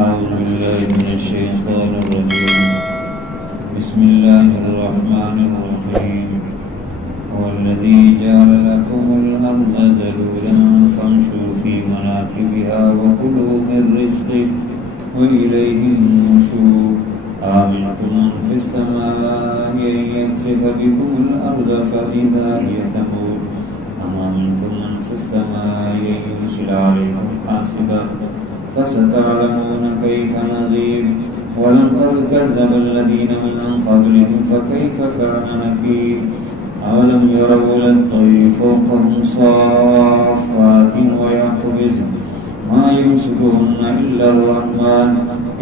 أعوذ بالله من الشيطان الرجيم. بسم الله الرحمن الرحيم. هو الذي جعل لكم الأرض ذلولا فامشوا في مناكبها وكلوا من رزقه وإليه النشور. آمنتم من في السماء أن يخسف بكم الأرض فإذا هي تمور أم أمنتم من في السماء أن يرسل عليكم حاصبا فستعلمون كيف نذير. ولقد كذب الذين من قبلهم فكيف كان نكير. أولم يروا إلى الطير فوقهم صافات ويقبضن ما يمسكهن إلا الرحمن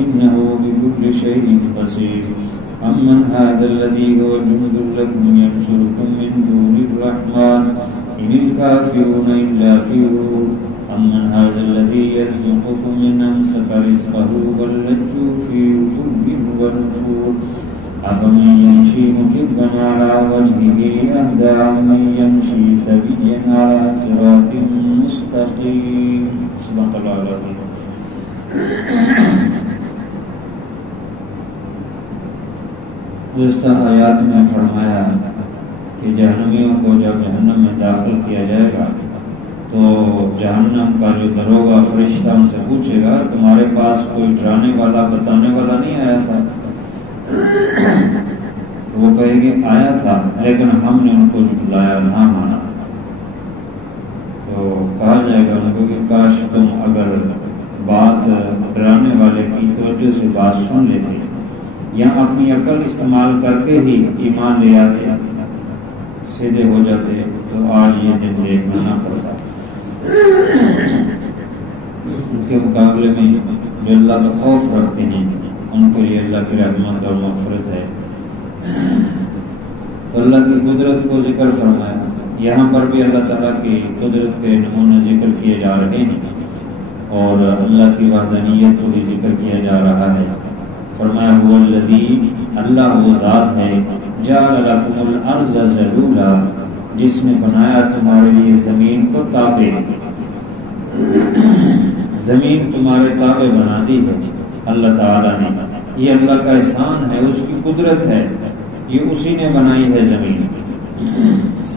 إنه بكل شيء بصير. أمن هذا الذي هو جند لكم ينصركم من دون الرحمن إن الكافرون إلا في غرور. أمن هذا الذي يرزقكم من أمسك رزقه بل لجوا في عتو ونفور. أفمن يمشي مكبا على وجهه أهدى أمن يمشي سويا على صراط مستقيم. صدق الله العظيم. گزشتہ آیات میں فرمایا کہ جہنمیوں کو جب جہنم میں داخل کیا جائے گا تو جہنم کا جو دروگا فرشتہ ان سے پوچھے گا تمہارے پاس کوئی ڈرانے والا بتانے والا نہیں آیا تھا؟ تو وہ کہے گی آیا تھا لیکن ہم نے ان کو جھٹلایا نہ مانا. تو کہا جائے گا ان کو کہ کاش تم اگر بات ڈرانے والے کی توجہ سے بات سن لیتے یا اپنی عقل استعمال کر کے ہی ایمان لے آتے سیدھے ہو جاتے تو آج یہ دن دیکھنا نہ پڑتا. ان کے مقابلے میں جو اللہ کا خوف رکھتے ہیں ان کے لیے اللہ کی رحمت اور مغفرت ہے. اللہ کی قدرت کو ذکر فرمایا. یہاں پر بھی اللہ تعالیٰ کی قدرت کے نمونے ذکر کیے جا رہے ہیں اور اللہ کی وحدانیت کو بھی ذکر کیا جا رہا ہے. فرمایا هو الذی، اللہ وہ ذات ہے، جعل لکم الارض ذلولا، جس نے بنایا تمہارے لیے زمین کو تابع. زمین تمہارے تابع بنا دی ہے اللہ تعالیٰ نے. یہ اللہ کا احسان ہے، اس کی قدرت ہے، یہ اسی نے بنائی ہے زمین.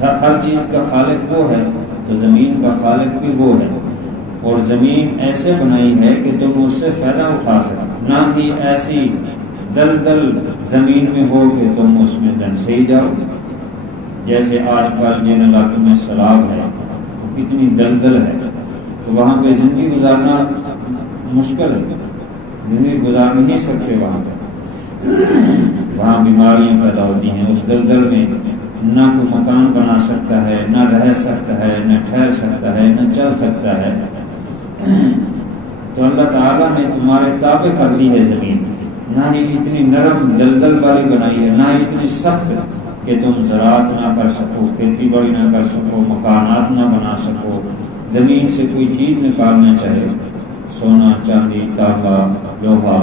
ہر چیز کا خالق وہ ہے تو زمین کا خالق بھی وہ ہے. اور زمین ایسے بنائی ہے کہ تم اس سے فائدہ اٹھا سکو، نہ ہی ایسی دلدل زمین میں ہو کہ تم اس میں دھنس ہی جاؤ. جیسے آج کل جن علاقوں میں سیلاب ہے تو کتنی دلدل ہے تو وہاں پہ زندگی گزارنا مشکل ہے، زندگی گزار نہیں سکتے. وہاں بیماریاں پیدا ہوتی ہیں اس دلدل میں. نہ کوئی مکان بنا سکتا ہے، نہ رہ سکتا ہے، نہ ٹھہر سکتا ہے، نہ چل سکتا ہے. تو اللہ تعالیٰ نے تمہارے تابع کر دی ہے زمین. نہ ہی اتنی نرم دلدل والی بنائی ہے، نہ ہی اتنی سخت کہ تم زراعت نہ کر سکو، کھیتی باڑی نہ کر سکو، مکانات نہ بنا سکو. زمین سے کوئی چیز نکالنا چاہے، سونا چاندی تانبا لوہا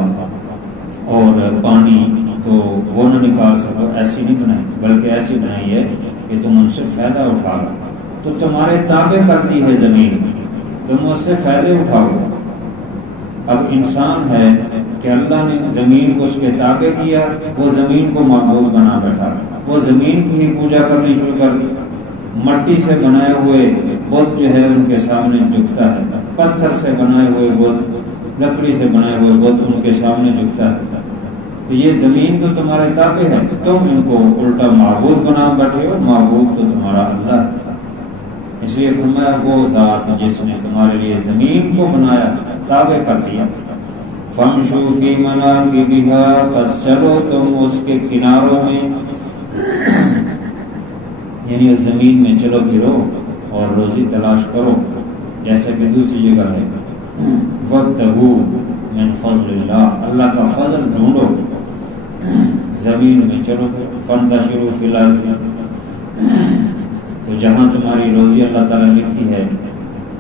اور پانی، تو وہ نہ نکال سکو. ایسی نہیں بنائی بلکہ ایسی بنائی ہے کہ تم ان سے فائدہ اٹھا لو. تو تمہارے تابع کر دی ہے زمین، تم اس سے فائدے اٹھاؤ. اب انسان ہے کہ اللہ نے زمین کو اس کے تابع کیا، وہ زمین کو معبود بنا بیٹھا، وہ زمین کی ہی پوجا کرنی شروع کر دی. مٹی سے بنائے ہوئے بت جو ہے ان کے سامنے جھکتا ہے، پتھر سے بنائے ہوئے بت، لکڑی سے بنائے ہوئے بت ان کے سامنے جھکتا ہے. تو یہ زمین تو تمہارے تابع ہے، تم ان کو الٹا معبود بنا بیٹھے ہو. معبود تو تمہارا اللہ ہے. اس لیے فرمایا وہ ذات جس نے تمہارے لیے زمین کو بنایا، تابع کر دیا. فَامْشُوا فِي مَنَاكِبِهَا، پس چلو تم اس کے کناروں میں، یعنی اس زمین میں چلو پھرو اور روزی تلاش کرو. جیسے کہ دوسری جگہ ہے وَابْتَغُوا مِنْ فَضْلِ اللَّهِ، اللہ کا فضل ڈھونڈو. زمین میں چلو فَانْتَشِرُوا فِي الْأَرْضِ، تو جہاں تمہاری روزی اللہ تعالیٰ لکھی ہے،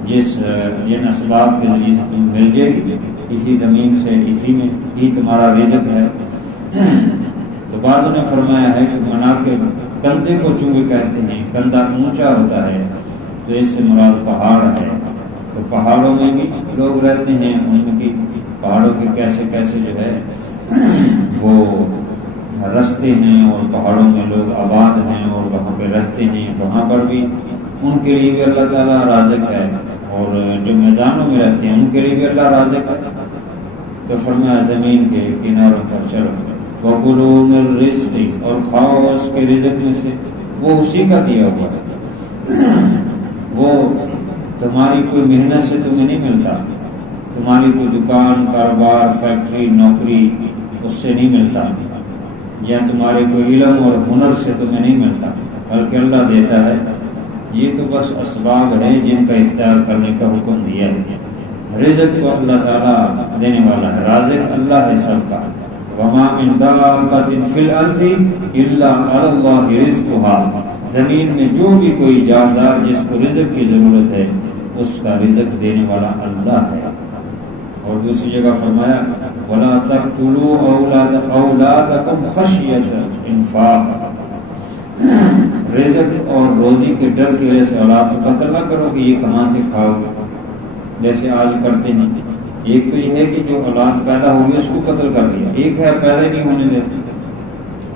جن اسباب کے ذریعے سے تم مل جائے گی، اسی زمین سے، اسی میں ہی تمہارا رزق ہے. تو بعضوں نے فرمایا ہے کہ مناکب کندھے کو چونکہ کہتے ہیں، کندھا اونچا ہوتا ہے تو اس سے مراد پہاڑ ہے. تو پہاڑوں میں بھی لوگ رہتے ہیں، ان کی پہاڑوں کہ کیسے کیسے جو ہے وہ رستے ہیں اور پہاڑوں میں لوگ آباد ہیں اور وہاں پہ رہتے ہیں، وہاں پر بھی ان کے لیے بھی اللہ تعالیٰ رازق ہے، اور جو میدانوں میں رہتے ہیں ان کے لیے بھی اللہ رازق ہے۔ تو فرمایا زمین کے کناروں پر چلو، وَكُلُوا مِن رِزْقِهِ، اور کھاؤ اس کے رزق میں سے، وہ اسی کا دیا ہوا ہے، وہ تمہاری کوئی محنت سے تمہیں نہیں ملتا، تمہاری کوئی دکان کاروبار فیکٹری نوکری اس سے نہیں ملتا، یا تمہارے کوئی علم اور ہنر سے تمہیں نہیں ملتا، بلکہ اللہ دیتا ہے۔ یہ تو بس اسباب ہیں جن کا اختیار کرنے کا حکم دیا ہے۔ رزق تو اللہ تعالیٰ دینے والا ہے، رازق اللہ ہے سب کا۔ وَمَا مِن دَابَّةٍ فِي الْأَرْضِ إِلَّا عَلَى اللَّهِ رِزْقُهَا، زمین میں جو بھی کوئی جاندار جس کو رزق کی ضرورت ہے اس کا رزق دینے والا اللہ ہے۔ اور دوسری جگہ فرمایا وَلَا تَقْتُلُوا أَوْلَادَكُمْ خَشْيَةَ إِنفَاقٍ، رزق اور روزی کے ڈر کی وجہ سے اولاد کو قتل نہ کرو کہ یہ کہاں سے کھاؤ گے، جیسے آج کرتے ہیں۔ ایک تو یہ ہے کہ جو اولاد پیدا ہوگی اس کو قتل کر دیا، ایک ہے پیدا ہی نہیں ہونے دیتے،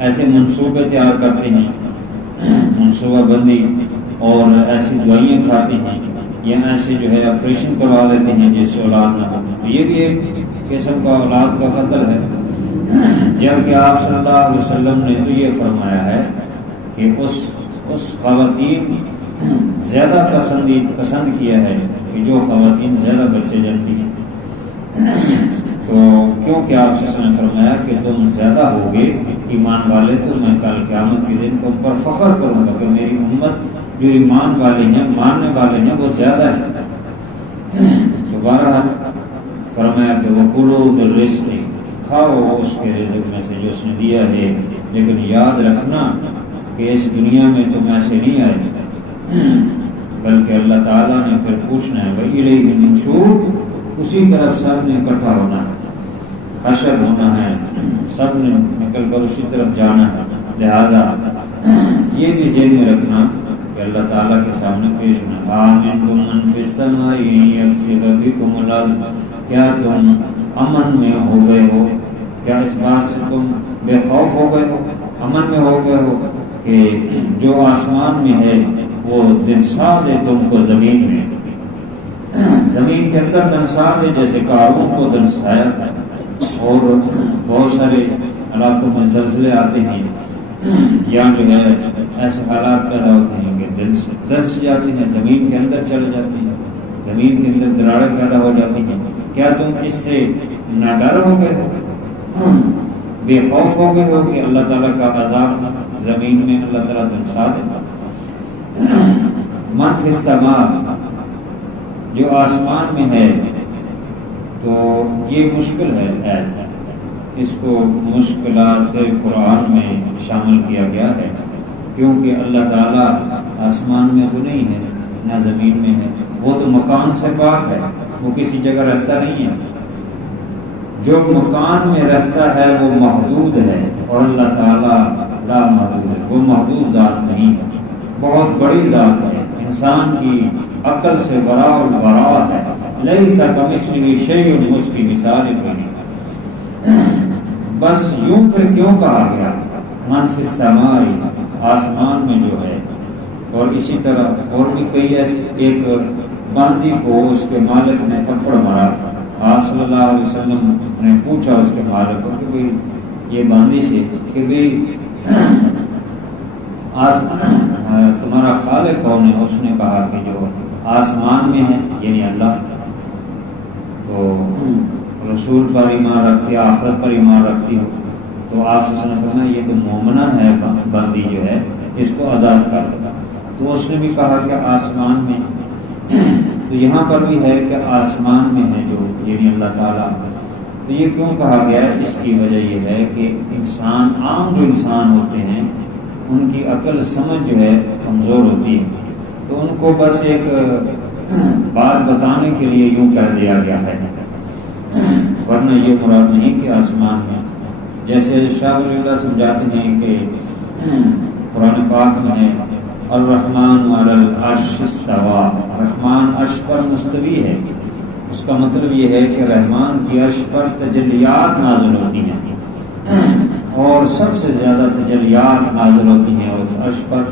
ایسے منصوبے تیار کرتے ہیں، منصوبہ بندی، اور ایسی دوائیاں کھاتے ہیں، یا ایسے جو ہے آپریشن کروا لیتے ہیں جس سے اولاد نہ ہو، تو یہ بھی ایک قسم کا اولاد کا قتل ہے۔ جبکہ آپ صلی اللہ علیہ وسلم نے تو یہ فرمایا ہے کہ اس خواتین زیادہ پسند کیا ہے کہ جو خواتین زیادہ بچے جنتی ہیں، تو کیونکہ آپ سے نے فرمایا کہ تم زیادہ ہوگے ایمان والے تو میں کل قیامت کے دن تم پر فخر کروں گا کہ میری امت جو ایمان والے ہیں ماننے والے ہیں وہ زیادہ ہیں۔ تو بہرحال فرمایا کہ وَكُلُوا بِالرِّزْقِ، کھاؤ اس کے رزق میں سے جو اس نے دیا ہے، لیکن یاد رکھنا کہ اس دنیا میں تم ایسے نہیں آئے، بلکہ اللہ تعالیٰ نے پھر پوچھنا ہے وَإِلَيْهِ النُّشُورُ، اسی طرف سب نے اکٹھا ہونا ہے، حشر ہونا ہے، سب نے نکل کر اسی طرف جانا ہے۔ لہذا یہ بھی ذہن میں رکھنا کہ اللہ تعالیٰ کے سامنے پیش ہونا۔ آمنتم من فی السماء یخسف بکم الارض، کیا تم امن میں ہو گئے ہو، کیا اس بات سے تم بے خوف ہو گئے ہو، امن میں ہو گئے ہو کہ جو آسمان میں ہے وہ دنساز ہے تم کو زمین میں، زمین کے اندر دنساز ہے جیسے قارون کو دنسایا تھا، اور بہت سارے علاقوں میں زلزلے آتے ہیں یا جو ہے ایسے حالات پیدا ہوتے ہیں کہ زلز جاتے ہیں، زمین کے اندر چلے جاتے ہیں، زمین کے اندر دراڑیں پیدا ہو جاتی ہیں، کیا تم اس سے نہ ڈر ہو گئے ہو، بے خوف ہو گئے ہو کہ اللہ تعالیٰ کا عذاب زمین میں اللہ تعالیٰ دنسا دے۔ من فی السماء، جو آسمان میں ہے، تو یہ مشکل ہے، اس کو مشکلات قرآن میں شامل کیا گیا ہے، کیونکہ اللہ تعالیٰ آسمان میں تو نہیں ہے نہ زمین میں ہے، وہ تو مکان سے پاک ہے، وہ کسی جگہ رہتا نہیں ہے، جو مکان میں رہتا ہے وہ محدود ہے، اور اللہ تعالیٰ لا محدود ہے، وہ محدود ذات نہیں ہے، بہت بڑی ذات ہے، انسان کی عقل سے براء البراء ہے، لیس کمثلہ شیء، اس کی مثال نہیں۔ بس یوں پھر کیوں کہا گیا من فی السماء، آسمان میں جو ہے، اور اسی طرح اور بھی کئی ایسے، ایک باندی کو اس کے مالک نے تھپڑ مارا، آپ صلی اللہ علیہ وسلم نے پوچھا اس کے مالک کو کہ بھئی یہ باندی سے کہ بھئی تمہارا خالق کون ہے؟ اس نے کہا کہ جو آسمان میں ہے یعنی اللہ۔ تو رسول پر ایمان رکھتی، آخرت پر ایمان رکھتی ہو، تو آپ سے فرمایا یہ تو مومنہ ہے بندی جو ہے، اس کو آزاد کر دے۔ تو اس نے بھی کہا کہ آسمان میں، تو یہاں پر بھی ہے کہ آسمان میں ہے جو یعنی اللہ تعالیٰ۔ تو یہ کیوں کہا گیا ہے؟ اس کی وجہ یہ ہے کہ انسان، عام جو انسان ہوتے ہیں ان کی عقل سمجھ جو ہے کمزور ہوتی ہے، تو ان کو بس ایک بات بتانے کے لیے یوں کہہ دیا گیا ہے، ورنہ یہ مراد نہیں کہ آسمان میں، جیسے شاہ ولی اللہ سمجھاتے ہیں کہ قرآن پاک میں ہے الرحمن علی العرش استوی، رحمان عرش پر مستوی ہے، اس کا مطلب یہ ہے کہ رحمان کی عرش پر تجلیات نازل ہوتی ہیں اور سب سے زیادہ تجلیات نازل ہوتی ہیں اس عرش پر،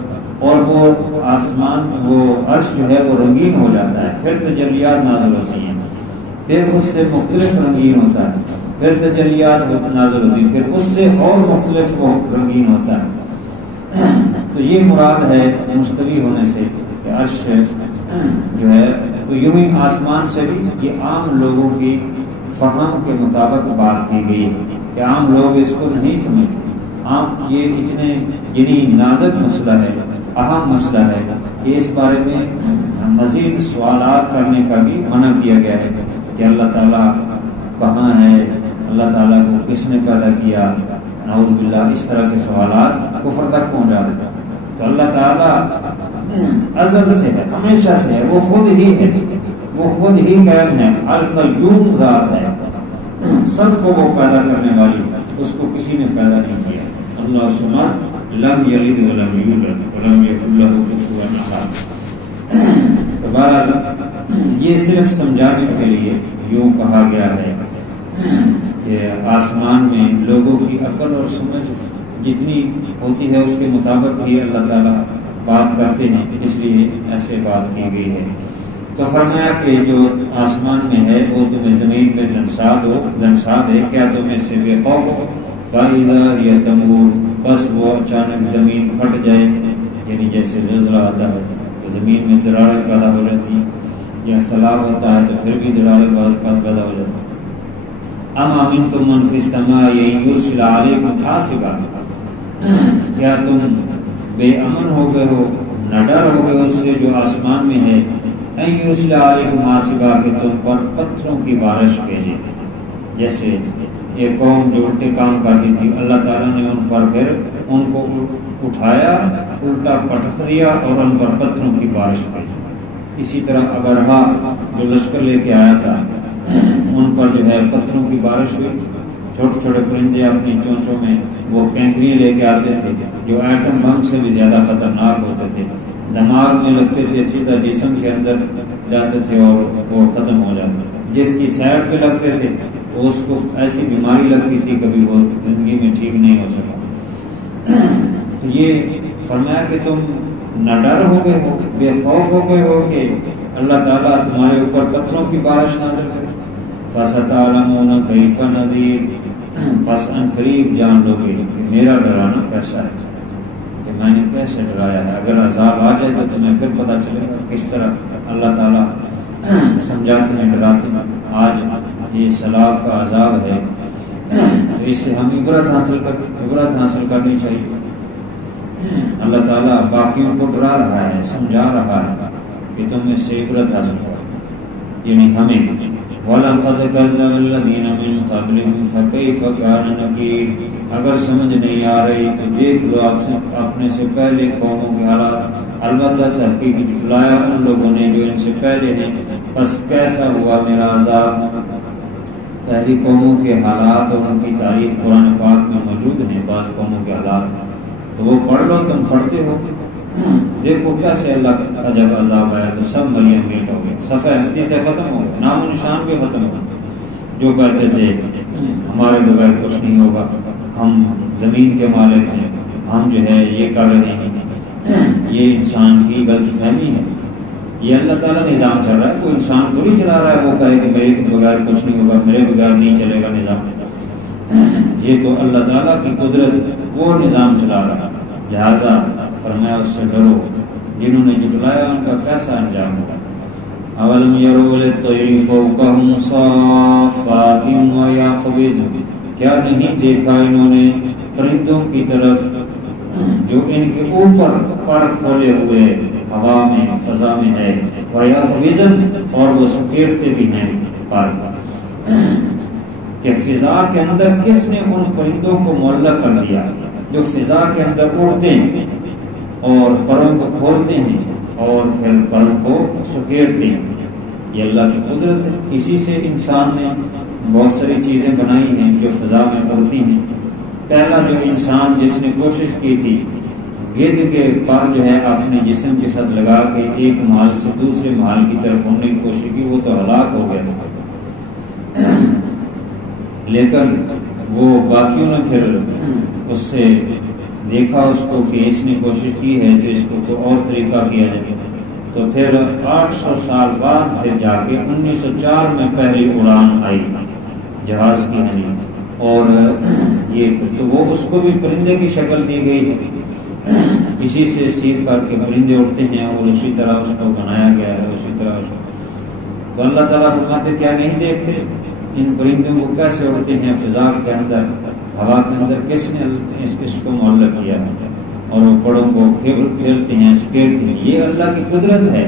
اور وہ آسمان وہ عرش جو ہے وہ رنگین ہو جاتا ہے، پھر تجلیات نازل ہوتی ہیں، پھر اس سے مختلف رنگین ہوتا ہے، پھر تجلیات نازل ہوتی ہیں، پھر اس سے اور مختلف وہ رنگین ہوتا ہے۔ تو یہ مراد ہے مستوی ہونے سے کہ عرش جو ہے تو یوں ہی آسمان سے بھی یہ عام لوگوں کی فہم کے مطابق بات کی گئی ہے کہ عام لوگ اس کو نہیں سمجھتے، عام یہ اتنے یعنی نازک مسئلہ ہے، اہم مسئلہ ہے کہ اس بارے میں مزید سوالات کرنے کا بھی منع کیا گیا ہے کہ اللہ تعالیٰ کہاں ہے، اللہ تعالیٰ کو کس نے پیدا کیا، نعوذ باللہ اس طرح کے سوالات کفر تک پہنچا دیتے ہیں۔ تو اللہ تعالیٰ ازل سے ہے، ہمیشہ سے ہے، وہ خود ہی ہے، وہ خود ہی قائم ہے، القیوم ذات ہے، سب کو وہ پیدا کرنے والی، اس کو کسی نے پیدا نہیں کیا۔ اللہ الصمد لم یلد ولم یولد ولم یکن لہ کفوا احد۔ تو بہرحال یہ صرف سمجھانے کے لیے یوں کہا گیا ہے کہ آسمان میں لوگوں کی عقل اور سمجھ جتنی ہوتی ہے اس کے مطابق ہی اللہ تعالیٰ بات کرتے ہیں، اس لیے ایسے بات کی گئی ہے۔ تو فرمایا کہ جو آسمان میں ہے وہ تمہیں زمین میں دنساد ہے، کیا تم اس سے بے خوف ہو؟ فَإِذَا هِيَ تَمُورُ، بس وہ اچانک زمین پھٹ جائے، یعنی جیسے زلزلہ آتا ہے تو زمین میں دراڑیں پیدا ہو جاتی ہیں، یا سیلاب ہوتا ہے تو پھر بھی دراڑیں پیدا ہو جاتی ہیں۔ أَمْ أَمِنْتُم مَّن فِي السَّمَاءِ أَن يُرْسِلَ عَلَيْكُمْ حَاصِبًا، کیا تم بے امن ہو گئے ہو، نہ ڈر ہو گئے اس سے جو آسمان میں ہے، أَن يُرْسِلَ عَلَيْكُمْ حَاصِبًا، کہ تم پر پتھروں کی بارش بھیجے۔ جیسے ایک قوم جو الٹے کام کرتی تھی، اللہ تعالیٰ نے ان پر پھر ان کو اٹھایا، الٹا پٹک دیا اور ان پر پتھروں کی بارش بھیجی۔ اسی طرح ابرہا جو لشکر لے کے آیا تھا، ان پر جو ہے پتھروں کی بارش ہوئی، چھوٹے چھوٹے پرندے اپنی چونچوں میں وہ کینکریاں لے کے آتے تھے جو ایٹم بم سے بھی زیادہ خطرناک ہوتے تھے، دماغ میں لگتے تھے، سیدھا جسم کے اندر جاتے تھے اور وہ ختم ہو جاتے تھے۔ جس کی سائڈ پہ لگتے تھے تو اس کو ایسی بیماری لگتی تھی، کبھی وہ زندگی میں ٹھیک نہیں ہو سکا۔ تو یہ فرمایا کہ تم نہ ڈر ہو گئے ہو، بے خوف ہو گئے ہو کہ اللہ تعالیٰ تمہارے اوپر پتھروں کی بارش نازل کرے۔ فَسَتَعْلَمُونَ كَيْفَ نَذِيرٌ، پس ان قریب جان لو گے کہ میرا ڈرانا کیسا ہے، کہ میں نے کیسے ڈرایا ہے۔ اگر عذاب آ جائے تو تمہیں پھر پتہ چلے گا کس طرح اللہ تعالیٰ سمجھاتے ہیں، ڈراتے ہیں۔ آج یہ سیلاب کا عذاب ہے تو اس سے ہم عبرت حاصل کرنی چاہیے۔ اللہ تعالیٰ باقیوں کو ڈرا رہا ہے، سمجھا رہا ہے کہ تم اس سے عبرت حاصل کرو، یعنی ہمیں۔ وَلَقَدْ كَذَّبَ الَّذِينَ مِن قَبْلِهِمْ فَكَيْفَ كَانَ نَكِيرٌ، اگر سمجھ نہیں آ رہی تو دیکھ لو اپنے سے پہلے قوموں کے حالات، البتہ تحقیق جھٹلایا ان لوگوں نے جو ان سے پہلے ہیں، بس کیسا ہوا میرا عذاب۔ پہلی قوموں کے حالات اور ان کی تاریخ قرآن پاک میں موجود ہیں، بعض قوموں کے حالات تو وہ پڑھ لو، تم پڑھتے ہو، دیکھو کیسے اللہ کا جب عذاب آیا تو سب مریم میٹ ہو گئے، صفحہ ہستی سے ختم ہو گئے، نام و نشان بھی ختم ہو گئے۔ جو کہتے تھے ہمارے بغیر کچھ نہیں ہوگا، ہم زمین کے مالک ہیں، ہم جو ہے یہ کر رہے ہیں، یہ انسان کی غلط فہمی ہے، یہ اللہ تعالیٰ نظام چل رہا ہے، کوئی انسان تھوڑی چلا رہا ہے وہ کہے کہ میرے بغیر کچھ نہیں ہوگا، میرے بغیر نہیں چلے گا نظام، یہ تو اللہ تعالیٰ کی قدرت، وہ نظام چلا رہا ہے۔ لہذا فرمایا اس سے ڈرو، جنہوں نے جھٹلایا ان کا کیسا انجام ہوگا۔ اولم یروا للطیر فوقہم صافات ویقبضن، کیا نہیں دیکھا انہوں نے پرندوں کی طرف جو ان کے اوپر پر کھولے ہوئے ہوا میں فضا میں ہے، ویقبضن اور وہ سکیڑتے بھی ہیں پر، کہ فضا کے اندر کس نے ان پرندوں کو معلق کر دیا جو فضا کے اندر اڑتے ہیں اور پروں کو کھولتے ہیں اور پھر پروں کو سکیڑتے ہیں، یہ اللہ کی قدرت ہے۔ اسی سے انسان نے بہت ساری چیزیں بنائی ہیں جو فضا میں اڑتی ہیں۔ پہلا جو انسان جس نے کوشش کی تھی گدھ کے پر جو ہے اپنے جسم کے ساتھ لگا کے ایک محل سے دوسرے محل کی طرف ہونے کی کوشش کی، وہ تو ہلاک ہو گیا تھا، لیکن وہ باقیوں نے پھر اس سے دیکھا اس کو کہ اس نے کوشش کی ہے تو اس کو تو اور طریقہ کیا جائے، تو پھر 800 سال بعد پھر جا کے 1904 میں پہلی اڑان آئی جہاز کی ہے، اور یہ تو وہ اس کو بھی پرندے کی شکل دی گئی ہے، اسی سے سیکھ کر کے پرندے اڑتے ہیں اور اسی طرح اس کو بنایا گیا ہے، اسی طرح اس کو تو اللہ تعالیٰ فرماتے کیا نہیں دیکھتے ان پرندوں کو کیسے اڑتے ہیں فضا کے اندر، ہوا کے اندر، کس نے اس کو معلق کیا ہے، اور وہ پڑوں کو کھیلتے ہیں سکیلتے ہیں، یہ اللہ کی قدرت ہے،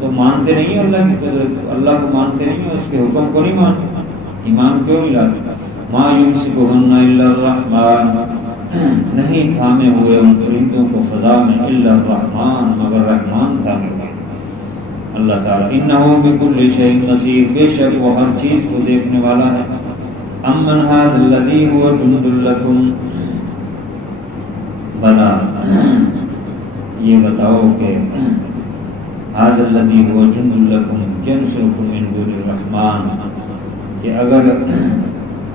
تو مانتے نہیں اللہ کی قدرت کو، اللہ کو مانتے نہیں، اس کے حکم کو نہیں مانتے، ایمان کیوں نہیں لاتے؟ ما یمسکہن الا الرحمن، نہیں تھامے ہوئے ان پرندوں کو فضا میں الا الرحمن، مگر رحمان تھامے ہوئے اللہ تعالیٰ، انہ بکل شیء بصیر، بے شک وہ ہر چیز کو دیکھنے والا ہے، امن ھذا الذی ھو جند لکم، بلا یہ بتاؤ کہ ھذا الذی ھو جند لکم ینصرکم من دون الرحمن، کہ اگر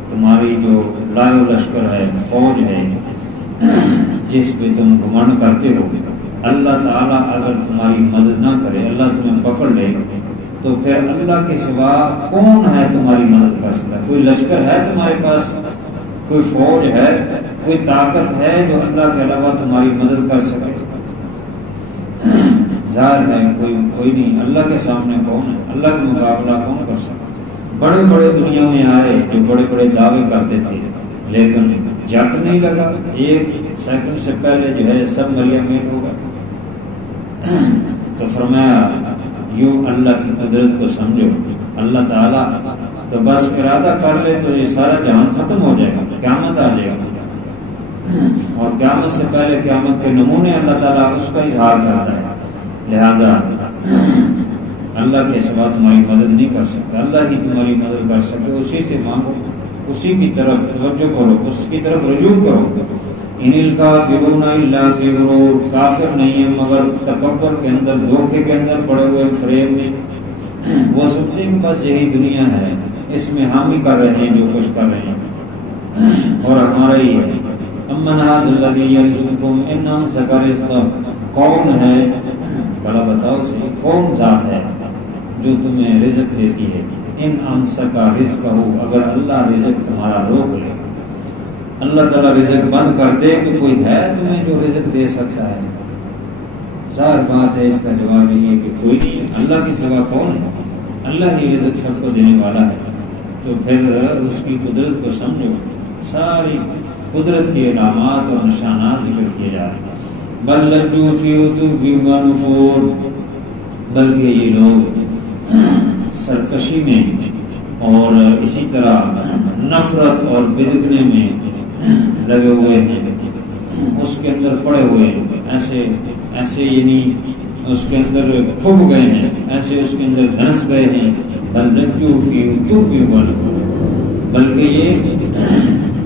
تمہاری جو لائے لشکر ہے، فوج ہے، جس پہ تم گمان کرتے ہو، اللہ تعالیٰ اگر تمہاری مدد نہ کرے، اللہ تمہیں پکڑ لے، تو پھر اللہ کے سوا کون ہے تمہاری مدد کر سکتا؟ کوئی لشکر ہے تمہارے پاس، کوئی فوج ہے، کوئی طاقت ہے جو اللہ کے علاوہ تمہاری مدد کر سکے؟ ظاہر ہے کوئی نہیں، اللہ کے سامنے کون ہے؟ اللہ کا مقابلہ کون کر سکتا؟ بڑے بڑے دنیا میں آئے جو بڑے بڑے دعوے کرتے تھے، لیکن جٹ نہیں لگا، ایک سیکنڈ سے پہلے جو ہے سب مریم میٹ ہو گئے۔ تو فرمایا یوں اللہ کی قدرت کو سمجھو، اللہ تعالیٰ تو بس ارادہ کر لے تو یہ سارا جہان ختم ہو جائے گا، قیامت آ جائے گا، اور قیامت سے پہلے قیامت کے نمونے اللہ تعالیٰ اس کا اظہار کرتا ہے، لہذا اللہ کے سوا تمہاری مدد نہیں کر سکتا، اللہ ہی تمہاری مدد کر سکتے، اسی سے مانگو، اسی کی طرف توجہ کرو، اس کی طرف رجوع کرو۔ ان الکافرون الا فی غرور، کافر نہیں ہے مگر تکبر کے اندر، دھوکے کے اندر پڑے ہوئے، فریب میں، وہ سمجھتے ہیں بس یہی دنیا ہے، اس میں ہم ہی کر رہے ہیں جو کچھ کر رہے ہیں اور ہمارا ہی ہے۔ امن ھذا الذی یرزقکم ان امسک رزقہ، کون ہے بھلا بتاؤ صحیح، کون ذات ہے جو تمہیں رزق دیتی ہے؟ ان امسک رزقہ، اگر اللہ رزق تمہارا روک لے، اللہ تعالیٰ رزق بند کر دے تو کوئی ہے تمہیں جو رزق دے سکتا ہے؟ ظاہر بات ہے، اس کا جواب یہ ہے کہ کوئی نہیں، اللہ کے سوا کون ہے؟ اللہ ہی رزق سب کو دینے والا ہے، تو پھر اس کی قدرت کو سمجھو، ساری قدرت کے علامات اور نشانات ذکر کیے جا رہے ہیں۔ بل لجوا فی عتو و نفور، بلکہ یہ لوگ سرکشی میں اور اسی طرح نفرت اور بدکنے میں لگے ہوئے ہیں، اس کے اندر پڑے ہوئے ہیں، ایسے یعنی اس کے اندر کھب گئے ہیں، ایسے اس کے اندر دھنس گئے ہیں۔ بل لجوا فی عتو و نفور، بلکہ یہ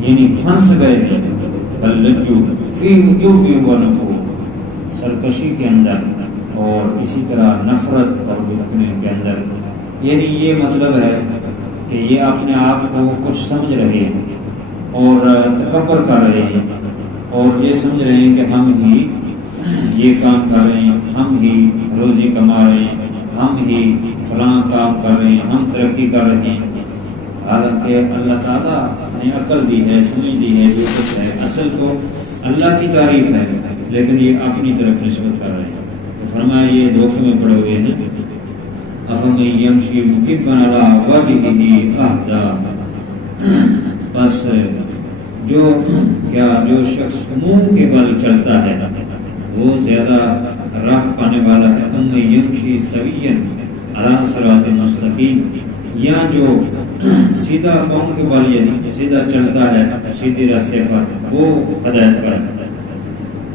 یعنی پھنس گئے ہیں، بل لجوا فی عتو و نفور، سرکشی کے اندر اور اسی طرح نفرت اور بدکنے کے اندر، یعنی یہ مطلب ہے کہ یہ اپنے آپ کو کچھ سمجھ رہے ہیں اور تکبر کر رہے ہیں، اور یہ سمجھ رہے ہیں کہ ہم ہی یہ کام کر رہے ہیں، ہم ہی روزی کما رہے ہیں، ہم ہی فلاں کام کر رہے ہیں، ہم ترقی کر رہے ہیں، حالانکہ اللہ تعالیٰ نے عقل دی ہے، سمجھ دی ہے، جو کچھ ہے اصل تو اللہ کی تعریف ہے، لیکن یہ اپنی طرف نسبت کر رہے ہیں۔ تو فرمایا یہ دھوکے میں پڑے ہوئے ہیں۔ افمن یمشی مکبا علی وجہہ اہدی، بس جو شخص منہ کے بل چلتا ہے وہ زیادہ راہ پانے والا ہے۔ امن یمشی سویا علی صراط مستقیم، یا جو سیدھا قوم کے بل یعنی سیدھا چلتا ہے سیدھے راستے پر، وہ ہدایت پر ہے۔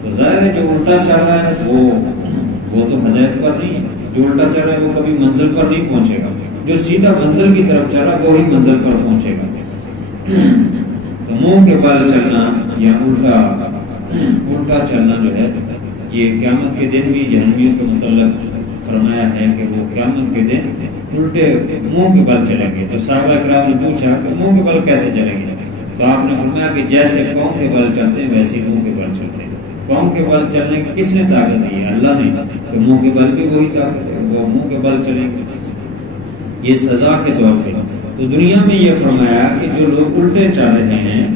تو ظاہر ہے جو الٹا چل رہا ہے وہ تو ہدایت پر نہیں ہے، جو الٹا چل رہا ہے وہ کبھی منزل پر نہیں پہنچے گا، جو سیدھا منزل کی طرف چلا وہی منزل پر پہنچے گا۔ تو منہ کے بل چلنا یا الٹا چلنا جو ہے یہ قیامت کے دن بھی جہنمیوں کے متعلق فرمایا ہے کہ وہ قیامت کے دن الٹے منہ کے بل چلیں گے۔ تو صحابہ کرام نے پوچھا کہ منہ کے بل کیسے چلیں گے؟ تو آپ نے فرمایا کہ جیسے پاؤں کے بل چلتے ہیں ویسے منہ کے بل چلتے ہیں۔ پاؤں کے بل چلنے کی کس نے طاقت دی ہے؟ اللہ نے۔ تو منہ کے بل بھی وہی طاقت ہے، وہ منہ کے بل چلیں گے، یہ سزا کے طور پہ۔ تو دنیا میں یہ فرمایا کہ جو لوگ الٹے چل رہے ہیں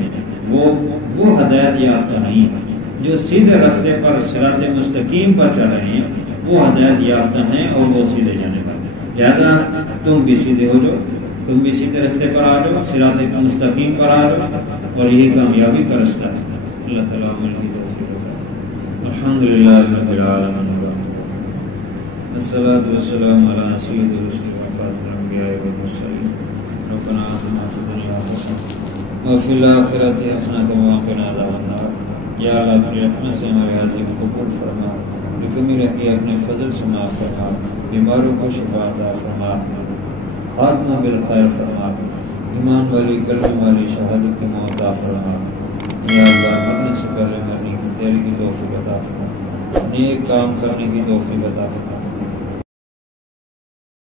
وہ ہدایت یافتہ نہیں ہے، جو سیدھے راستے پر صراط مستقیم پر چل رہے ہیں وہ ہدایت یافتہ ہیں اور وہ سیدھے جانے پر۔ لہذا تم بھی سیدھے ہو جاؤ، تم بھی سیدھے راستے پر آ جاؤ، صراط مستقیم پر آ جاؤ، اور یہی کامیابی کا رستہ ہے۔ اللہ تعالیٰ عمل کی توفیق عطا فرمائے۔ الحمدللہ رب العالمین، والصلاة والسلام علی سید رسول الانبیاء والمرسلین۔ ربنا آتنا فی الدنیا حسنۃ وفی الآخرۃ حسنۃ وقنا عذاب النار۔ یا اللہ اپنی رحمت سے ہماری حاضری کو قبول فرما، بکمی رہ کے اپنے فضل سے معاف فرما، بیماروں کو شفا عطا فرما، خاتمہ بالخیر فرما، ایمان والی قلب والی شہادت کی موت عطا فرما۔ یا اللہ مرنے سے پہلے مرنے کی تیاری کی توفیق عطا فرما، نیک کام کرنے کی توفیق عطا فرما۔